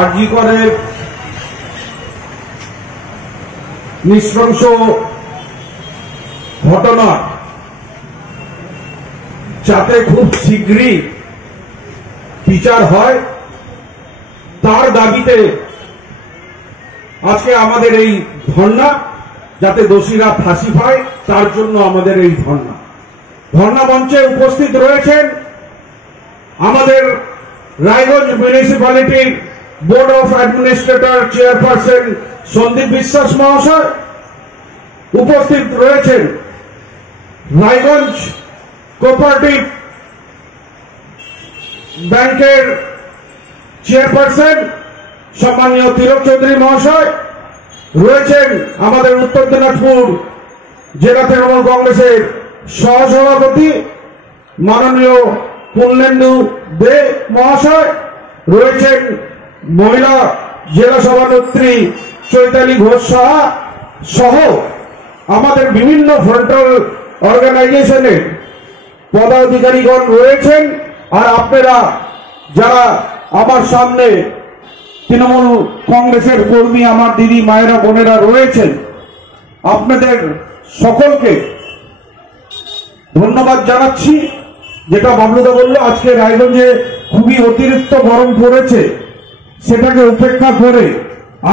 আরজিকরের নৃশংস ঘটনা যাতে খুব শীঘ্রই বিচার হয় তার দাবিতে আজকে আমাদের এই ধর্ণা, যাতে দোষীরা ফাঁসি পায় তার জন্য আমাদের এই ধর্ণা। ধর্ণা মঞ্চে উপস্থিত রয়েছেন আমাদের রায়গঞ্জ মিউনিসিপ্যালিটির board of administrator chairperson Sandip Biswas মহাশয়, উপস্থিত রয়েছেন রায়গঞ্জ কোঅপারেটিভ ব্যাংকের চেয়ারপারসন সম্মানীয় তিলক চৌধুরী মহাশয়, রয়েছেন আমাদের উত্তর দিনাজপুর জেলা তৃণমূল কংগ্রেসের সহসভাপতি মাননীয় পূর্ণেন্দু দে মহাশয়, রয়েছেন মহিলা জেলা সভানেত্রী চৈতালি ঘোষ সাহা সহ আমাদের বিভিন্ন ফ্রন্টাল অর্গানাইজেশনের পদাধিকারীগণ রয়েছেন। আর আপনারা যারা আমার সামনে তৃণমূল কংগ্রেসের কর্মী, আমার দিদি মায়েরা বোনেরা রয়েছেন, আপনাদের সকলকে ধন্যবাদ জানাচ্ছি। যেটা বাবলুদা বলল, আজকে রায়গঞ্জে খুবই অতিরিক্ত গরম পড়েছে, সেটাকে উপেক্ষা করে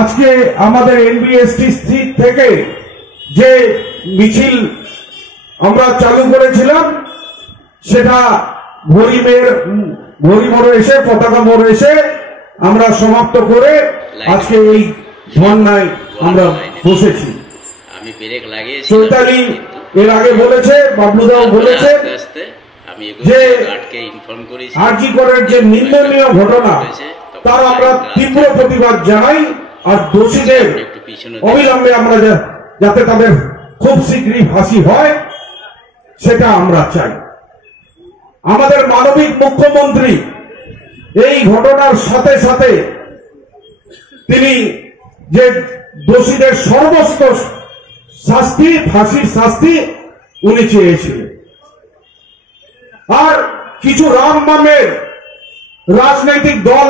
আজকে আমাদের এনবিএসটি স্থির থেকে যে মিছিল আমরা চালু করেছিলাম সেটা ঘড়ি মোড়ে এসে, পতাকা মোড়ে এসে আমরা সমাপ্ত করে আজকে এই ধর্নায় আমরা বসেছি। চৈতালি এর আগে বলেছে, বাবলুদাও বলেছে যে আরজিকরের যে নিন্দনীয় ঘটনা তার আমরা তীব্র প্রতিবাদ জানাই, আর দোষীদের অবিলম্বে আমরা যাতে তাদের খুব শীঘ্রই ফাঁসি হয় সেটা আমরা চাই। আমাদের মানবিক মুখ্যমন্ত্রী এই ঘটনার সাথে সাথে তিনি যে দোষীদের সর্বোচ্চ শাস্তি, ফাঁসির শাস্তি উনি চেয়েছিলেন। আর কিছু রাম বামের রাজনৈতিক দল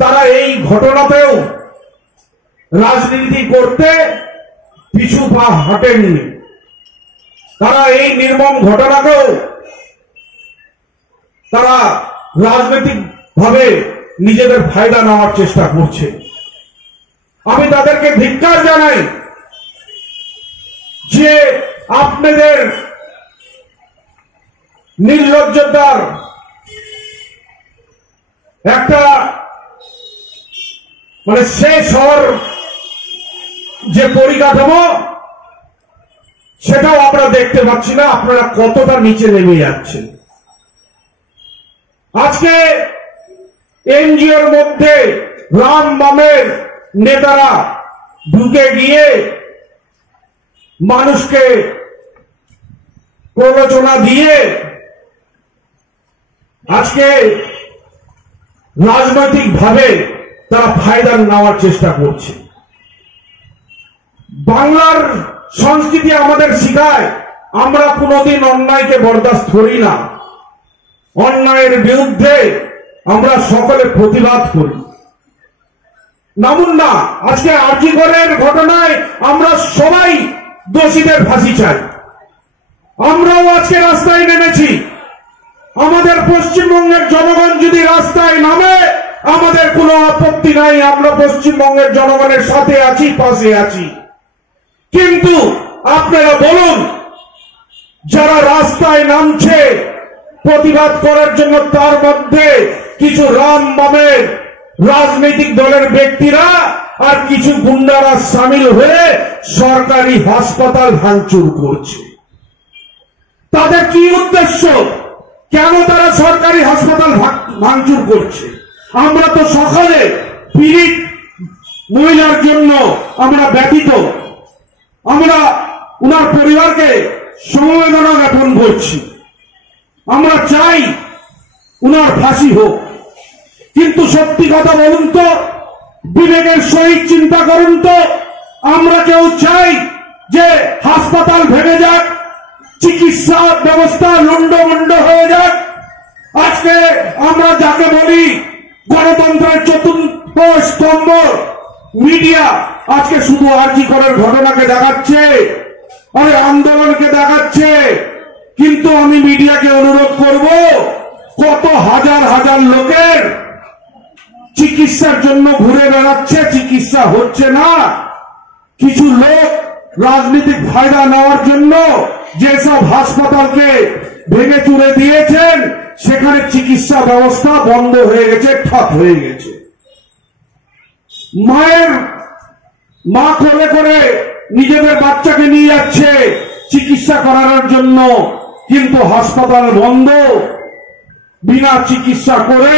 তারা এই ঘটনাতেও রাজনীতি করতে পিছু পা হাঁটেননি। তারা এই নির্মম ঘটনাকেও তারা রাজনৈতিক ভাবে নিজেদের ফায়দা নেওয়ার চেষ্টা করছে। আমি তাদেরকে ধিক্কার জানাই যে আপনাদের নির্লজ্জতার একটা শেষ হওয়ার যে পরিকাঠামো সেটাও আমরা দেখতে পাচ্ছি না। আপনারা কতটা নিচে নেমে যাচ্ছেন। আজকে এনজিওর মধ্যে রাম বামের নেতারা ঢুকে গিয়ে মানুষকে প্ররোচনা দিয়ে আজকে রাজনৈতিক ভাবে তারা ফায়দা নেওয়ার চেষ্টা করছে। বাংলার সংস্কৃতি আমাদের শিখায় আমরা কোনোদিন অন্যায়কে বরদাস্ত করি না, অন্যায়ের বিরুদ্ধে আমরা সকলে প্রতিবাদ করি। নামুন না, আজকে আরজিকরের ঘটনায় আমরা সবাই দোষীদের ফাঁসি চাই। আমরাও আজকে রাস্তায় নেমেছি। আমাদের পশ্চিমবঙ্গের জনগণ যদি রাস্তায় নামে আমাদের কোনো আপত্তি নাই, আমরা পশ্চিমবঙ্গের জনগণের সাথে আছি, পাশে আছি। কিন্তু আপনারা বলুন, যারা রাস্তায় নামছে প্রতিবাদ করার জন্য, তার মধ্যে কিছু রাম বামের রাজনৈতিক দলের ব্যক্তিরা আর কিছু গুন্ডারা সামিল হয়ে সরকারি হাসপাতাল ভাঙচুর করছে। তাদের কি উদ্দেশ্য? কেন তারা সরকারি হাসপাতাল ভাঙচুর করছে? আমরা তো সকালে পীড়িত মহিলার জন্য আমরা ব্যথিত, আমরা উনার পরিবারকে সমবেদনা জ্ঞাপন করছি, আমরা চাই উনার ফাঁসি হোক। কিন্তু সত্যি কথা বলুন তো, বিবেকের সহিত চিন্তা করুন তো, আমরা কেউ চাই যে হাসপাতাল ভেঙে যাক, চিকিৎসা ব্যবস্থা লন্ডভন্ড হয়ে যাক? আজকে আমরা যাকে বলি গণতন্ত্রের চতুর্থ স্তম্ভ মিডিয়া আজকে শুধু আরজি করার ঘটনাকে দেখাচ্ছে, আরে আন্দোলনকে দেখাচ্ছে। কিন্তু আমি মিডিয়াকে অনুরোধ করব, কত হাজার হাজার লোকের চিকিৎসার জন্য ঘুরে বেড়াচ্ছে, চিকিৎসা হচ্ছে না। কিছু লোক রাজনৈতিক ফায়দা নেওয়ার জন্য যেসব হাসপাতালকে ভেঙে চুরে দিয়েছেন, সেখানে চিকিৎসা ব্যবস্থা বন্ধ হয়ে গেছে, ঠপ হয়ে গেছে। মা কোলে করে নিজেদের বাচ্চাকে নিয়ে যাচ্ছে চিকিৎসা করানোর জন্য, কিন্তু হাসপাতাল বন্ধ, বিনা চিকিৎসা করে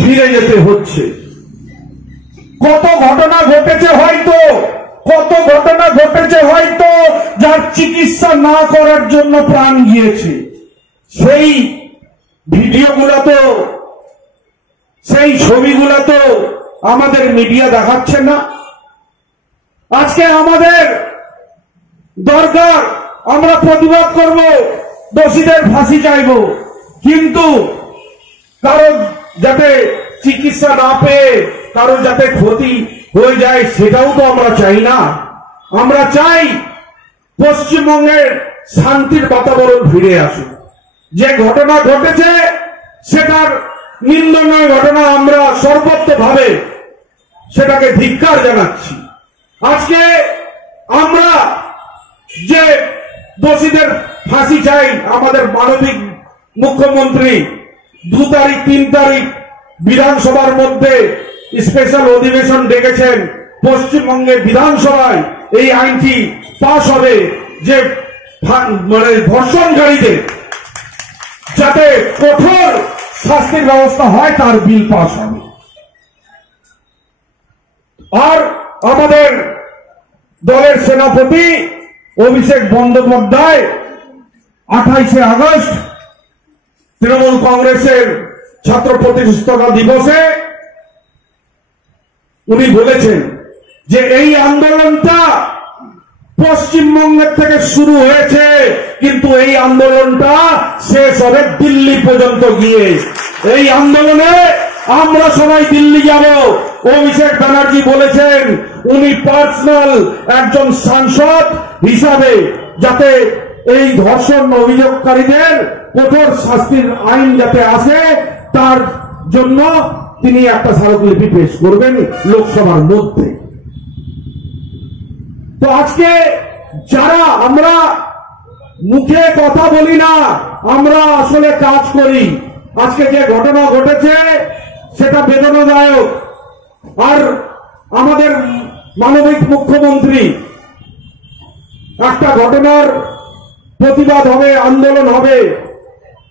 ফিরে যেতে হচ্ছে। কত ঘটনা ঘটেছে হয়তো যার চিকিৎসা না করার জন্য প্রাণ গিয়েছে। সেই ভিডিওগুলো তো, সেই ছবিগুলো তো আমাদের মিডিয়া দেখাচ্ছে না। আজকে আমাদের দরকার, আমরা প্রতিবাদ করব, দোষীদের ফাঁসি চাইব, কিন্তু কারো যাতে চিকিৎসা না পেয়ে কারো যাতে ক্ষতি হয়ে যায় সেটাও তো আমরা চাই না। আমরা চাই পশ্চিমবঙ্গের শান্তির বাতাবরণ ফিরে আসুক। যে ঘটনা ঘটেছে সেটার নিন্দনীয় ঘটনা, আমরা সর্বত্রভাবে সেটাকে ধিক্কার জানাচ্ছি। আজকে আমরা যে দোষীদের ফাঁসি চাই, আমাদের মানবিক মুখ্যমন্ত্রী 2 তারিখ 3 তারিখ বিধানসভার মধ্যে স্পেশাল অধিবেশন ডেকেছেন। পশ্চিমবঙ্গের বিধানসভায় এই আইনটি পাশ হবে যে ধর্ষণকারীদের যাতে কঠোর শাস্তির ব্যবস্থা হয়, তার বিল পাশ হবে। আর আমাদের দলের সেনাপতি অভিষেক বন্দ্যোপাধ্যায় 28শে আগস্ট তৃণমূল কংগ্রেসের ছাত্র প্রতিষ্ঠাতা দিবসে উনি বলেছেন যে এই আন্দোলনটা পশ্চিমবঙ্গের থেকে শুরু হয়েছে, কিন্তু এই আন্দোলনটা শেষ হবে দিল্লি পর্যন্ত গিয়ে। এই আন্দোলনে আমরা সবাই দিল্লি যাব। অভিষেক ব্যানার্জি বলেছেন উনি পার্সোনাল একজন সাংসদ হিসাবে যাতে এই ধর্ষণ অভিযোগকারীদের কঠোর শাস্তির আইন যাতে আসে, তার জন্য তিনি একটা স্মারকলিপি পেশ করবেন লোকসভার মধ্যে। তো আজকে যারা আমরা মুখে কথা বলি না, আমরা আসলে কাজ করি। আজকে যে ঘটনা ঘটেছে সেটা বেদনাদায়ক। আর আমাদের মানবিক মুখ্যমন্ত্রী একটা ঘটনার প্রতিবাদ হবে, আন্দোলন হবে,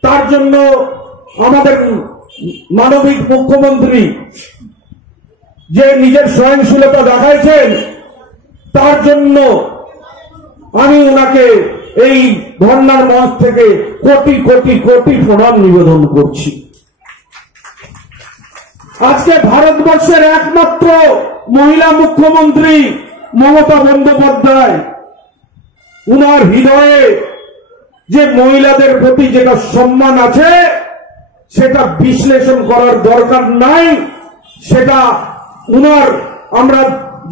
তার জন্য আমাদের মানবিক মুখ্যমন্ত্রী যে নিজের সহনশীলতা দেখাইছেন, তার জন্য আমি ওনাকে এই ধর্নার মঞ্চ থেকে কোটি কোটি কোটি প্রণাম নিবেদন করছি। আজকে ভারতবর্ষের একমাত্র মহিলা মুখ্যমন্ত্রী মমতা বন্দ্যোপাধ্যায়, উনার হৃদয়ে যে মহিলাদের প্রতি যেটা সম্মান আছে সেটা বিশ্লেষণ করার দরকার নাই। সেটা উনার, আমরা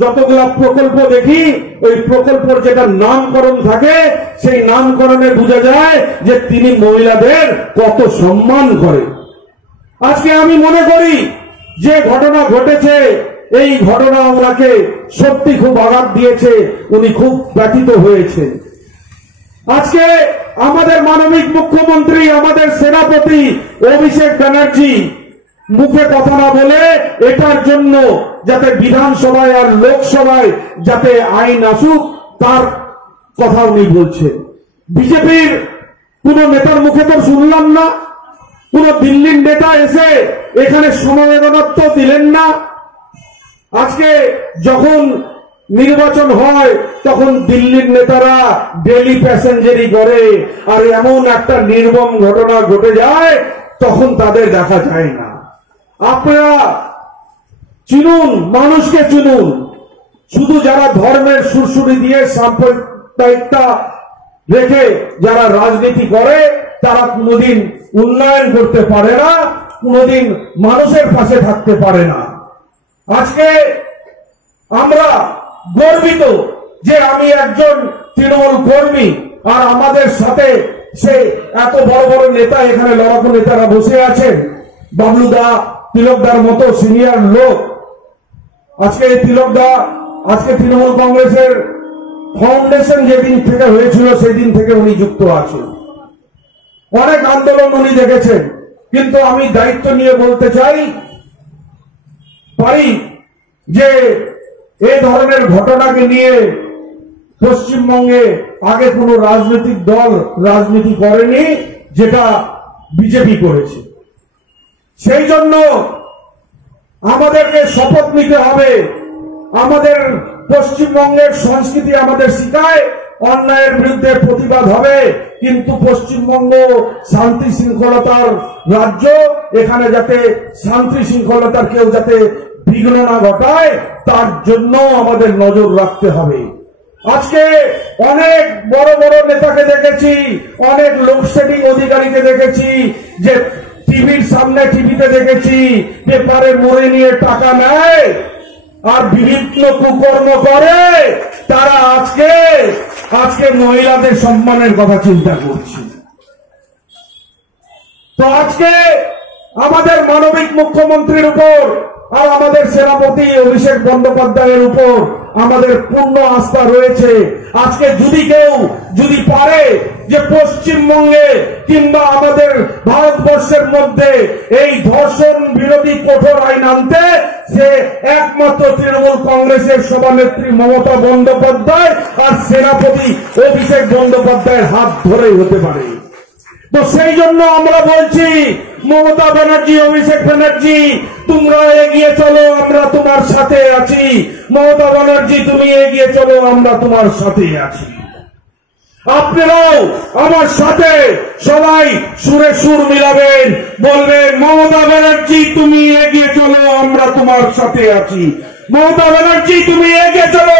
যতগুলা প্রকল্প দেখি, ওই প্রকল্পের যেটা নামকরণ থাকে সেই নামকরণে বোঝা যায় যে তিনি মহিলাদের কত সম্মান করে। আজকে আমি মনে করি যে ঘটনা ঘটেছে, এই ঘটনা ওনাকে সত্যি খুব আঘাত দিয়েছে, উনি খুব ব্যথিত হয়েছে। আজকে আমাদের মানবিক মুখ্যমন্ত্রী, আমাদের সেনাপতি অভিষেক ব্যানার্জি মুখে কথা না বলে এটার জন্য যাতে বিধানসভায় আর লোকসভায় যাতে আইন আসুক তার কথা উনি বলছেন। বিজেপির কোন নেতার মুখে তো শুনলাম না, কোন দিল্লির নেতা এসে এখানে সমবেদনত্ব দিলেন না। আজকে যখন নির্বাচন হয় তখন দিল্লির নেতারা ডেলি প্যাসেঞ্জারি করে, আর এমন একটা নির্মম ঘটনা ঘটে যায় তখন তাদের দেখা যায় না। আপনারা চিনুন, মানুষকে চিনুন। শুধু যারা ধর্মের সুরসুরি দিয়ে সাম্প্রদায়িকতা রেখে যারা রাজনীতি করে তারা কোনদিন উন্নয়ন করতে পারে না। কোনোদিন মানুষের পাশে থাকতে পারে না। আজকে আমরা গর্বিত যে আমি একজন তৃণমূল কর্মী, আর আমাদের সাথে সে এত বড় বড় নেতা, এখানে লড়াকু নেতারা বসে আছেন, বাবলুদা, তিলকদার মতো সিনিয়র লোক। আজকে তিলকদা আজকে তৃণমূল কংগ্রেসের ফাউন্ডেশন যেদিন থেকে হয়েছিল সেদিন থেকে উনি যুক্ত আছেন। অনেক আন্দোলন উনি দেখেছেন, কিন্তু আমি দায়িত্ব নিয়ে বলতে চাই পারি যে এই ধরনের ঘটনাকে নিয়ে পশ্চিমবঙ্গে আগে কোনো রাজনৈতিক দল রাজনীতি করেনি, যেটা বিজেপি করেছে। সেই জন্য আমাদেরকে শপথ নিতে হবে। আমাদের পশ্চিমবঙ্গের সংস্কৃতি আমাদের শিখায় অন্যায়ের বিরুদ্ধে প্রতিবাদ হবে, কিন্তু পশ্চিমবঙ্গ শান্তি শৃঙ্খলতার রাজ্য, এখানে যাতে শান্তি শৃঙ্খলতার কেউ যাতে বিঘ্ন না ঘটায় তার জন্য আমাদের নজর রাখতে হবে। আজকে অনেক বড় বড় নেতাকে দেখেছি, অনেক লোডশেডিং অধিকারীকে দেখেছি যে টিভির সামনে, টিভিতে দেখেছি পেপারে মরে নিয়ে টাকা নেয় আর বিভিন্ন কুকর্ম করে। তারা আজকে মহিলাদের সম্মানের কথা চিন্তা করছে। তো আজকে আমাদের মানবিক মুখ্যমন্ত্রীর উপর আর আমাদের সেনাপতি অভিষেক বন্দ্যোপাধ্যায়ের উপর আমাদের পূর্ণ আস্থা রয়েছে। আজকে কেউ যদি পারে যে পশ্চিমবঙ্গে কিংবা আমাদের ভারতবর্ষের মধ্যে এই ধর্ষণ বিরোধী কঠোর আইন আনতে, সে একমাত্র তৃণমূল কংগ্রেসের সভানেত্রী মমতা বন্দ্যোপাধ্যায় আর সেনাপতি অভিষেক বন্দ্যোপাধ্যায়ের হাত ধরেই হতে পারে। তো সেই জন্য আমরা বলছি, মমতা ব্যানার্জি, অভিষেক ব্যানার্জি, তোমরা এগিয়ে চলো, আমরা তোমার সাথে আছি। মমতা ব্যানার্জি, তুমি এগিয়ে চলো, আমরা তোমার সাথে আছি। আপনারাও আমার সাথে সবাই সুরে সুর মিলাবেন, বলবেন মমতা ব্যানার্জি তুমি এগিয়ে চলো, আমরা তোমার সাথে আছি। মমতা ব্যানার্জি তুমি এগিয়ে চলো,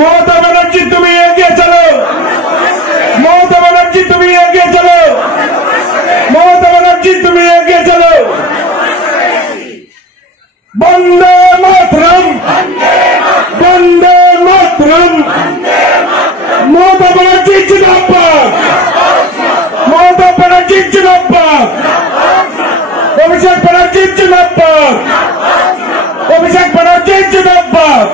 মমতা ব্যানার্জি তুমি এগিয়ে চলো, মমতা ব্যানার্জি তুমি এগিয়ে চলো, মমতা ব্যানার্জি তুমি এগিয়ে চলো। বন্দে মাতরম, বন্দে মাতরম। মমতা ব্যানার্জি জিন্দাবাদ, মমতা ব্যানার্জি জিন্দাবাদ, অভিষেক ব্যানার্জি জিন্দাবাদ, অভিষেক ব্যানার্জি জিন্দাবাদ।